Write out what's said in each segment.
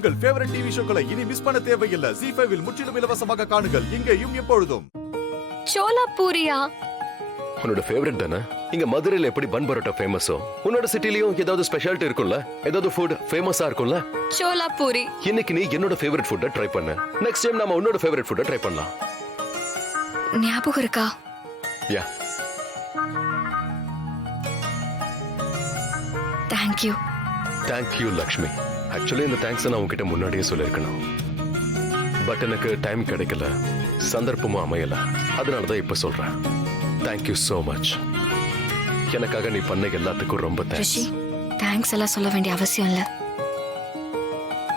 உங்கள் favourite TV ஷோக்களை இனி miss பண்ண தேவையில்லை. ZEE5 இல் முற்றிலும் இலவசமாக காணுங்கள். இங்கேயும் எப்பொழுதும். சோலா பூரியா? உன்னோட ஃபேவரட் தானே? இங்க மதுரையில எப்படி பன் பரோட்டா ஃபேமஸோ, உன்னோட சிட்டிலயும் ஏதாவது ஸ்பெஷாலிட்டி இருக்கும்ல, ஏதாவது ஃபுட் ஃபேமஸா இருக்கும்ல. சோலா பூரி. இன்னைக்கு நீ என்னோட ஃபேவரட் ஃபுட்டை ட்ரை பண்ணு. நெக்ஸ்ட் டைம் நாம உன்னோட ஃபேவரட் ஃபுட்டை ட்ரை பண்ணலாம். ஞாபகம் இருக்கா? யா. தேங்க்யூ. தேங்க்யூ லக்ஷ்மி. ஆக்சுவலி இந்த தேங்க்ஸ் நான் உங்ககிட்ட முன்னாடியே சொல்லியிருக்கணும். பட் எனக்கு டைம் கிடைக்கல, சந்தர்ப்பமும் அமையல. அதனாலதான் இப்ப சொல்றேன். Thank you so much. எனக்காக நீ பண்ண எல்லாத்துக்கும் ரொம்ப தேங்க்ஸ். தேங்க்ஸ் எல்லாம் சொல்ல வேண்டிய அவசியம் இல்ல.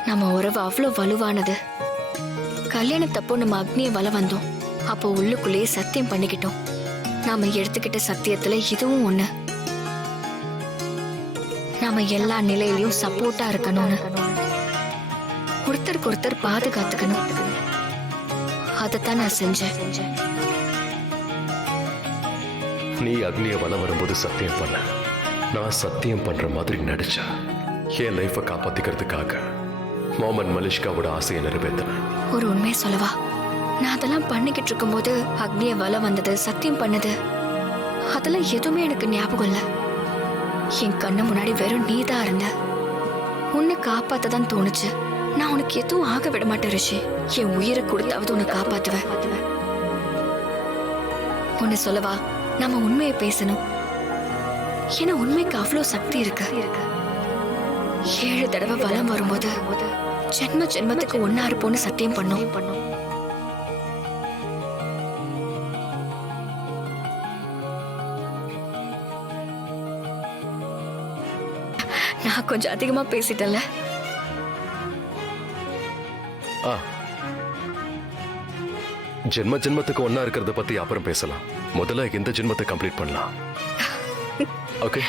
நம்ம உறவு அவ்வளவு வலுவானது. கல்யாணத்தப்போ நம்ம அக்னிய வல வந்தோம். அப்போ உள்ளுக்குள்ளேயே சத்தியம் பண்ணிக்கிட்டோம். நாம எடுத்துக்கிட்ட சத்தியத்துல இதுவும் ஒண்ணு. நாம எல்லா நிலையிலயும் சப்போர்ட்டா இருக்கணும்னு, ஒருத்தருக்கு ஒருத்தர் பாதுகாத்துக்கணும். அதத்தான் நான் செஞ்சேன். நீ அக்னிய வளம் வரும்போது சத்தியம் பண்ண, நான் சத்தியம் பண்ற மாதிரி நடிச்சேன். என் லைஃபை காப்பாத்திக்கிறதுக்காக மோமன் மலிஷ்காவோட ஆசையை நிறைவேற்றினேன். ஒரு உண்மையை சொல்லவா? நான் அதெல்லாம் பண்ணிக்கிட்டு இருக்கும்போது அக்னிய வளம் வந்தது, சத்தியம் பண்ணது, அதெல்லாம் எதுவுமே எனக்கு ஞாபகம் இல்ல. என் கண்ணு முன்னாடி வெறும் நீதான் இருந்த. உன்னை காப்பாத்ததான் தோணுச்சு. நான் உனக்கு எதுவும் ஆக விட மாட்டேன் ரிஷி. என் உயிரை கொடுத்தாவது உன்னை காப்பாத்துவேன். உன்னை சொல்லவா? நாம உண்மையை பேசணும். ஏன்னா உண்மைக்கு அவ்வளவு சக்தி இருக்கு. 7 தடவை வலம் வரும்போது ஜென்ம ஜென்மத்துக்கு ஒன்னா இருப்போன்னு சத்தியம் பண்ணோம். நான் கொஞ்சம் அதிகமா பேசிட்டேன்ல. ஜென்ம ஜென்மத்துக்கு ஒன்னா இருக்கிறத பத்தி அப்புறம் பேசலாம். முதல்ல இந்த ஜென்மத்தை கம்ப்ளீட் பண்ணலாம். ஓகே?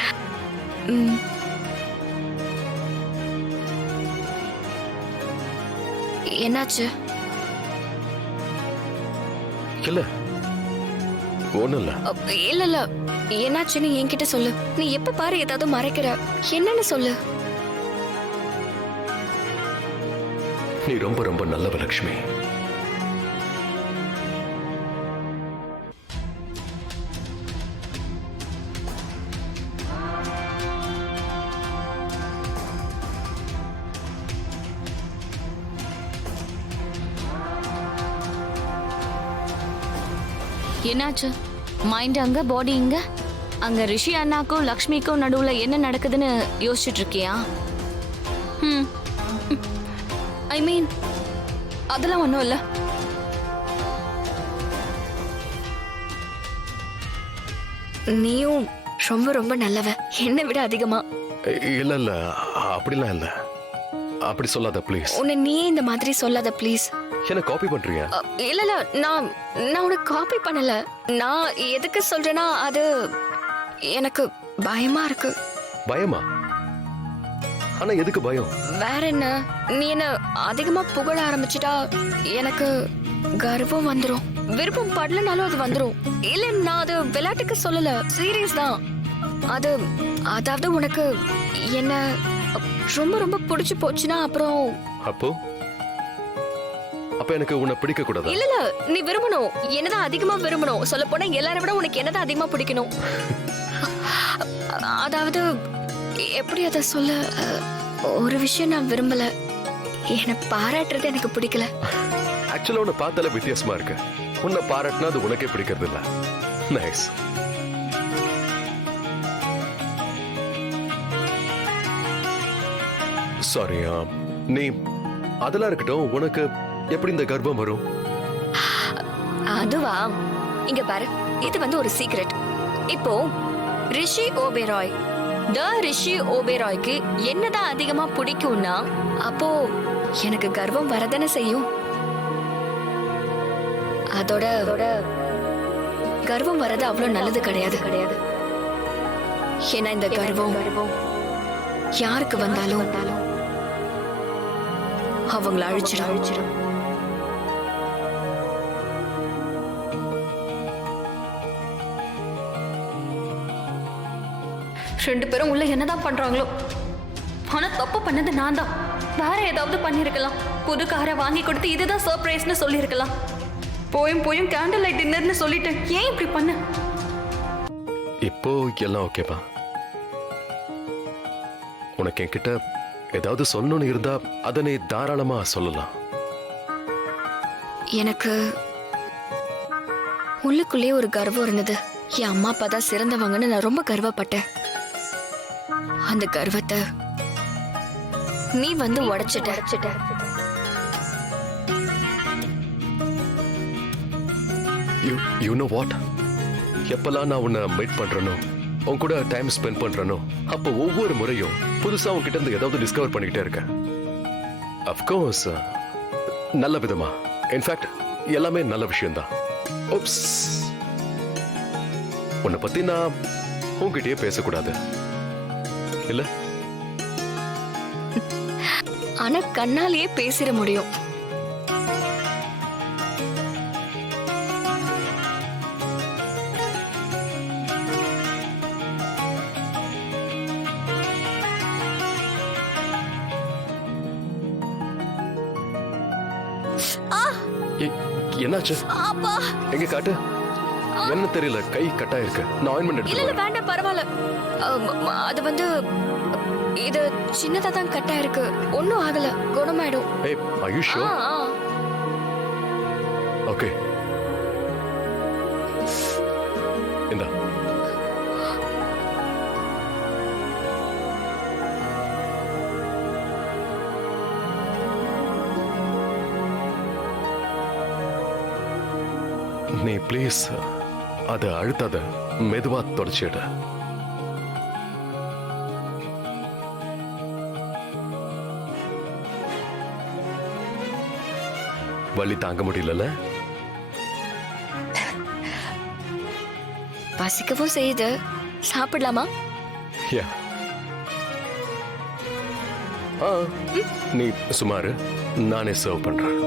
என்னாச்சு? இல்ல ஒண்ணும் இல்ல. இல்ல இல்ல, என்னாச்சுன்னு என்கிட்ட சொல்லு. நீ எப்ப பாரு ஏதாவது மறைக்கிற. என்னன்னு சொல்லு. நீ ரொம்ப ரொம்ப நல்லவ லக்ஷ்மி. என்னாச்சு? மைண்ட் அங்க, பாடி இங்க. அங்க ரிஷி அண்ணாக்கும் லக்ஷ்மிக்கும் நடுவுல என்ன நடக்குதுன்னு யோசிச்சுட்டு இருக்கியா? ஐ மீன் அதெல்லாம் ஒண்ணும் இல்ல. நீயும் ரொம்ப ரொம்ப நல்லவ, என்னை விட அதிகமா. இல்ல இல்ல, அப்படிலாம் இல்ல. அப்படி சொல்லாத ப்ளீஸ். உன்னை நீயே இந்த மாதிரி சொல்லாத ப்ளீஸ். என்ன காப்பி பண்றியா? இல்ல இல்ல, நான் உனக்கு காப்பி பண்ணல. நான் எதுக்கு சொல்றேன்னா, அது எனக்கு பயமா இருக்கு. பயமா? ஆனா எதுக்கு பயம்? வேற என்ன, நீ என்ன அதிகமா புகழ ஆரம்பிச்சிட்டா எனக்கு கர்வம் வந்துரும். விருப்பம் படலனாலும் அது வந்துரும். இல்ல, நான் அது விளையாட்டுக்கு சொல்லல, சீரியஸ் தான். அதாவது உனக்கு என்ன ரொம்ப ரொம்ப பிடிச்சு போச்சுன்னா அப்புறம் அப்ப எனக்கு உன்னை பிடிக்க கூடாது. இல்ல இல்ல, நீ விரும்பணும், என்னதான் அதிகமா விரும்பணும். சொல்ல போனா எல்லாரை விட உனக்கு என்னதான் அதிகமா பிடிக்கணும். அதாவது எப்படி அத சொல்ல, ஒரு விஷயம் நான் விரும்பல. என்னை பாராட்டுறது எனக்கு பிடிக்கல. ஆக்சுவலா உன்னை பார்த்தால வித்தியாசமா இருக்கு. உன்னை பாராட்டினா அது உனக்கே பிடிக்கிறது இல்ல. நைஸ். சாரி. நீ அதெல்லாம் இருக்கட்டும், உனக்கு எப்படி இந்த கர்ப்பம் வரும்? அதுவா, இங்க பாரு, இது வந்து ஒரு சீக்ரெட். இப்போ ரிஷி ஓபேராய், ரிஷி ஓபேராய்க்கு என்னதான் அதிகமா பிடிக்கும்னா அப்போ எனக்கு கர்வம் வரதானே செய்யும். அதோட கர்வம் வரது அவ்வளவு நல்லது கிடையாது. ஏன்னா இந்த கர்வம் யாருக்கு வந்தாலும் அவங்கள அழிச்சிடும். ரெண்டு பேரும் உள்ள என்னதான் பண்றாங்களோ, ஆனா தப்பு பண்ணது நான் தான். வேற ஏதாவது பண்ணிருக்கலாம். புது காரை வாங்கி கொடுத்து இதுதான் சர்ப்ரைஸ்னு சொல்லிருக்கலாம். போயும் கேண்டில் லைட் டின்னர்னு சொல்லிட்டு ஏன் இப்படி பண்ண? இப்போ எல்லாம் ஓகேப்பா. உனக்கு என்கிட்ட ஏதாவது சொல்லணும்னு இருந்தா அதை நீ தாராளமா சொல்லலாம். எனக்கு உள்ளுக்குள்ளே ஒரு கர்வம் இருந்தது. என் அம்மா அப்பா தான் சிறந்தவங்கன்னு நான் ரொம்ப கர்வப்பட்டேன். அந்த கர்வத்தை நீ வந்து உடைச்சிட்ட. யூ நோ வாட், எப்பெல்லாம் நான் உன்னை மீட் பண்றேனோ, உன் கூட டைம் ஸ்பெண்ட் பண்றேனோ, அப்போ ஒவ்வொரு முறையும் புதுசா உன்கிட்ட இருந்து ஏதாவது டிஸ்கவர் பண்ணிக்கிட்டே இருக்கேன். அஃப்கோர்ஸ் நல்ல விதமா. இன்ஃபேக்ட் எல்லாமே நல்ல விஷயம்தான். ஓப்ஸ், உன்னை பத்தி நான் உன்கிட்டயே பேசக்கூடாது இல்ல? ஆனா கண்ணாலேயே பேசிட முடியும். என்னாச்சு? எங்க காட்டு. என்ன தெரியல, கை கட்டா இருக்கு. நான் ஆயின்மெண்ட் இல்ல எடுத்து வேண்டாம், பரவாயில்ல. அது வந்து இது சின்னதா தான் கட்டா இருக்கு. ஒன்னும் ஆகல, குணமாயிடும். ஏய், are you sure? ஓகே, இந்தா. நீ ப்ளீஸ் அதை அழுத்தாத, மெதுவா தொடச்சிட. வலி தாங்க முடியல. பசிக்கவும் செய்யுது. சாப்பிடலாமா? யா. நீ சுமாரு, நானே சர்வ் பண்றேன்.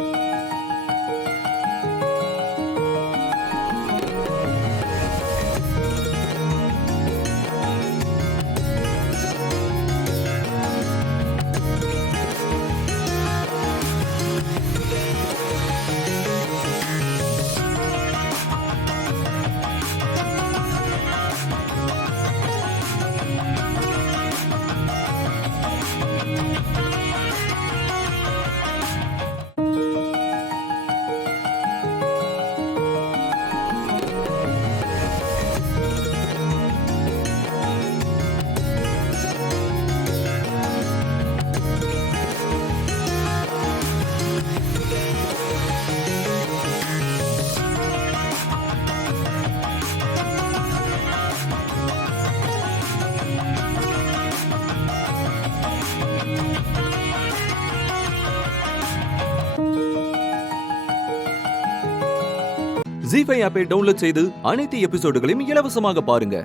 ஜீ5 ஆப்பை டவுன்லோட் செய்து அனைத்து எபிசோடுகளையும் இலவசமாக பாருங்க.